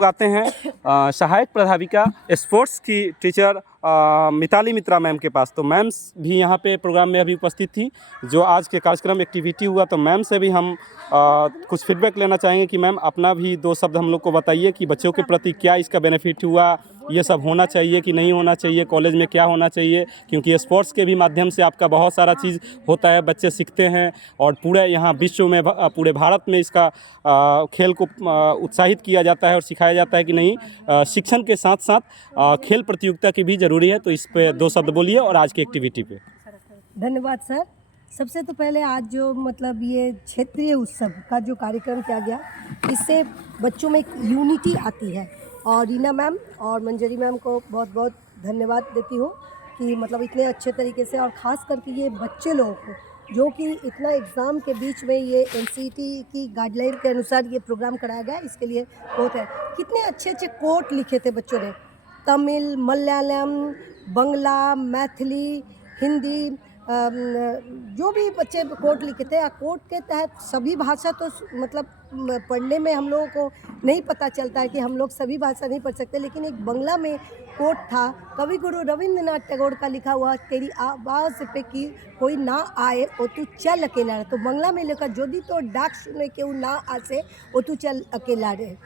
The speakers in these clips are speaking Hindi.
आते हैं सहायक प्राध्यापिका स्पोर्ट्स की टीचर मिताली मित्रा मैम के पास। तो मैम भी यहाँ पे प्रोग्राम में अभी उपस्थित थी। जो आज के कार्यक्रम एक्टिविटी हुआ, तो मैम से भी हम कुछ फीडबैक लेना चाहेंगे कि मैम अपना भी दो शब्द हम लोग को बताइए कि बच्चों के प्रति क्या इसका बेनिफिट हुआ, ये सब होना चाहिए कि नहीं होना चाहिए, कॉलेज में क्या होना चाहिए, क्योंकि स्पोर्ट्स के भी माध्यम से आपका बहुत सारा चीज़ होता है, बच्चे सीखते हैं और पूरे यहाँ विश्व में पूरे भारत में इसका खेल को उत्साहित किया जाता है और सिखाया जाता है कि नहीं, शिक्षण के साथ साथ खेल प्रतियोगिता की भी ज़रूरी है। तो इस पे दो शब्द बोलिए और आज की एक्टिविटी पे। धन्यवाद सर। सबसे तो पहले आज जो मतलब ये क्षेत्रीय उत्सव का जो कार्यक्रम किया गया, इससे बच्चों में एक यूनिटी आती है और रीना मैम और मंजरी मैम को बहुत बहुत धन्यवाद देती हूँ कि मतलब इतने अच्छे तरीके से, और ख़ास करके ये बच्चे लोगों को जो कि इतना एग्ज़ाम के बीच में ये एनसीईटी की गाइडलाइन के अनुसार ये प्रोग्राम कराया गया, इसके लिए बहुत है। कितने अच्छे अच्छे कोट लिखे थे बच्चों ने, तमिल, मलयालम, बंगला, मैथिली, हिंदी, जो भी बच्चे कोट लिखे थे। कोट के तहत सभी भाषा तो मतलब पढ़ने में हम लोगों को नहीं पता चलता है कि हम लोग सभी भाषा नहीं पढ़ सकते, लेकिन एक बंगला में कोट था, कवि गुरु रविंद्रनाथ टैगोर का लिखा हुआ, तेरी आवाज़ पे कि कोई ना आए ओ तू चल अकेला रहे। तो बंगला में लिखा, जोदी तो डाक सुने के ना आसे ओ तू चल अकेला रहे।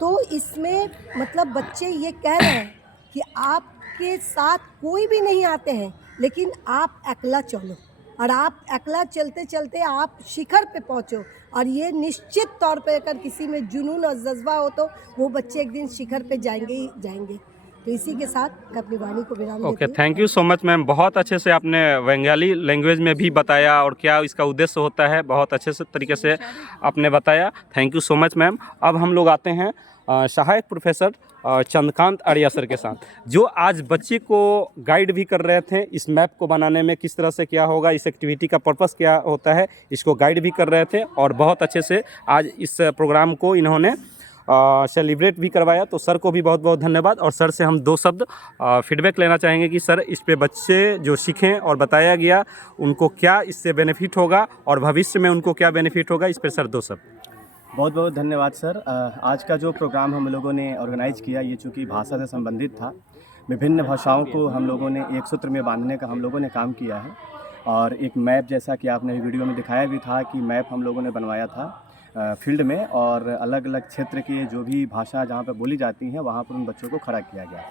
तो इसमें मतलब बच्चे ये कह रहे हैं कि आपके साथ कोई भी नहीं आते हैं, लेकिन आप अकेला चलो और आप अकेला चलते चलते आप शिखर पे पहुँचो। और ये निश्चित तौर पे अगर किसी में जुनून और जज्बा हो तो वो बच्चे एक दिन शिखर पे जाएंगे ही जाएंगे। तो इसी के साथ मैं अपनी वाणी को विराम देती हूँ। Okay, thank you so much ma'am. बहुत अच्छे से आपने बंगाली लैंग्वेज में भी बताया और क्या इसका उद्देश्य होता है, बहुत अच्छे से तरीके से आपने बताया। Thank you so much ma'am. अब हम लोग आते हैं सहायक प्रोफेसर चंद्रकांत आर्या सर के साथ, जो आज बच्चे को गाइड भी कर रहे थे इस मैप को बनाने में, किस तरह से क्या होगा, इस एक्टिविटी का पर्पस क्या होता है, इसको गाइड भी कर रहे थे और बहुत अच्छे से आज इस प्रोग्राम को इन्होंने सेलिब्रेट भी करवाया। तो सर को भी बहुत बहुत धन्यवाद। और सर से हम दो शब्द फीडबैक लेना चाहेंगे कि सर इस पे बच्चे जो सीखें और बताया गया उनको क्या इससे बेनिफिट होगा और भविष्य में उनको क्या बेनिफिट होगा, इस पर सर दो शब्द। बहुत बहुत धन्यवाद सर। आज का जो प्रोग्राम हम लोगों ने ऑर्गेनाइज़ किया, ये चूँकि भाषा से संबंधित था, विभिन्न भाषाओं को हम लोगों ने एक सूत्र में बांधने का हम लोगों ने काम किया है। और एक मैप, जैसा कि आपने वीडियो में दिखाया भी था कि मैप हम लोगों ने बनवाया था फील्ड में, और अलग अलग क्षेत्र के जो भी भाषा जहाँ पर बोली जाती हैं वहाँ पर उन बच्चों को खड़ा किया गया।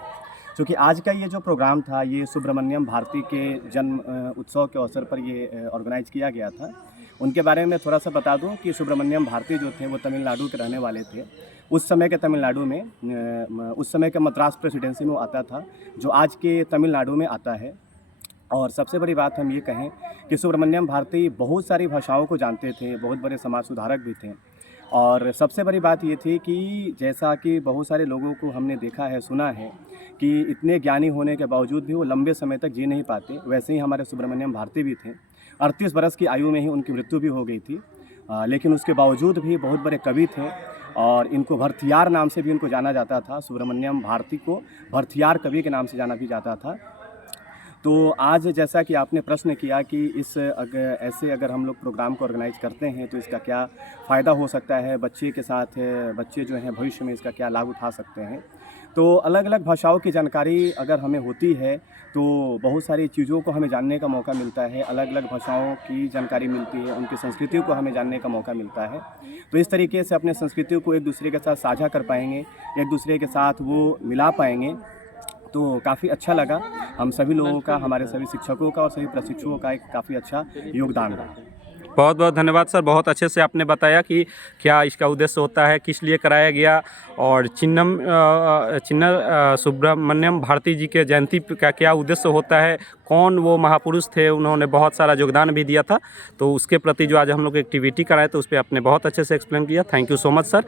क्योंकि आज का ये जो प्रोग्राम था, ये सुब्रमण्यम भारती के जन्म उत्सव के अवसर पर ये ऑर्गेनाइज़ किया गया था। उनके बारे में थोड़ा सा बता दूं कि सुब्रमण्यम भारती जो थे वो तमिलनाडु के रहने वाले थे। उस समय के तमिलनाडु में उस समय के मद्रास प्रेसिडेंसी में वो आता था, जो आज के तमिलनाडु में आता है। और सबसे बड़ी बात हम ये कहें कि सुब्रमण्यम भारती बहुत सारी भाषाओं को जानते थे, बहुत बड़े समाज सुधारक भी थे। और सबसे बड़ी बात ये थी कि जैसा कि बहुत सारे लोगों को हमने देखा है, सुना है कि इतने ज्ञानी होने के बावजूद भी वो लंबे समय तक जी नहीं पाते, वैसे ही हमारे सुब्रमण्यम भारती भी थे। 38 बरस की आयु में ही उनकी मृत्यु भी हो गई थी, लेकिन उसके बावजूद भी बहुत बड़े कवि थे और इनको भरथियार नाम से भी उनको जाना जाता था। सुब्रमण्यम भारती को भरथियार कवि के नाम से जाना भी जाता था। तो आज जैसा कि आपने प्रश्न किया कि ऐसे अगर हम लोग प्रोग्राम को ऑर्गेनाइज करते हैं तो इसका क्या फ़ायदा हो सकता है, बच्चे के साथ बच्चे जो हैं भविष्य में इसका क्या लाभ उठा सकते हैं। तो अलग अलग भाषाओं की जानकारी अगर हमें होती है तो बहुत सारी चीज़ों को हमें जानने का मौका मिलता है, अलग अलग भाषाओं की जानकारी मिलती है, उनकी संस्कृतियों को हमें जानने का मौका मिलता है। तो इस तरीके से अपने संस्कृतियों को एक दूसरे के साथ साझा कर पाएंगे, एक दूसरे के साथ वो मिला पाएंगे। तो काफ़ी अच्छा लगा हम सभी लोगों का, हमारे सभी शिक्षकों का और सभी प्रशिक्षुओं का एक काफ़ी अच्छा योगदान रहा। बहुत बहुत धन्यवाद सर। बहुत अच्छे से आपने बताया कि क्या इसका उद्देश्य होता है, किस लिए कराया गया, और चिन्ना सुब्रमण्यम भारती जी के जयंती का क्या उद्देश्य होता है, कौन वो महापुरुष थे, उन्होंने बहुत सारा योगदान भी दिया था। तो उसके प्रति जो आज हम लोग एक्टिविटी कराए तो उस पर आपने बहुत अच्छे से एक्सप्लेन किया। Thank you so much sir.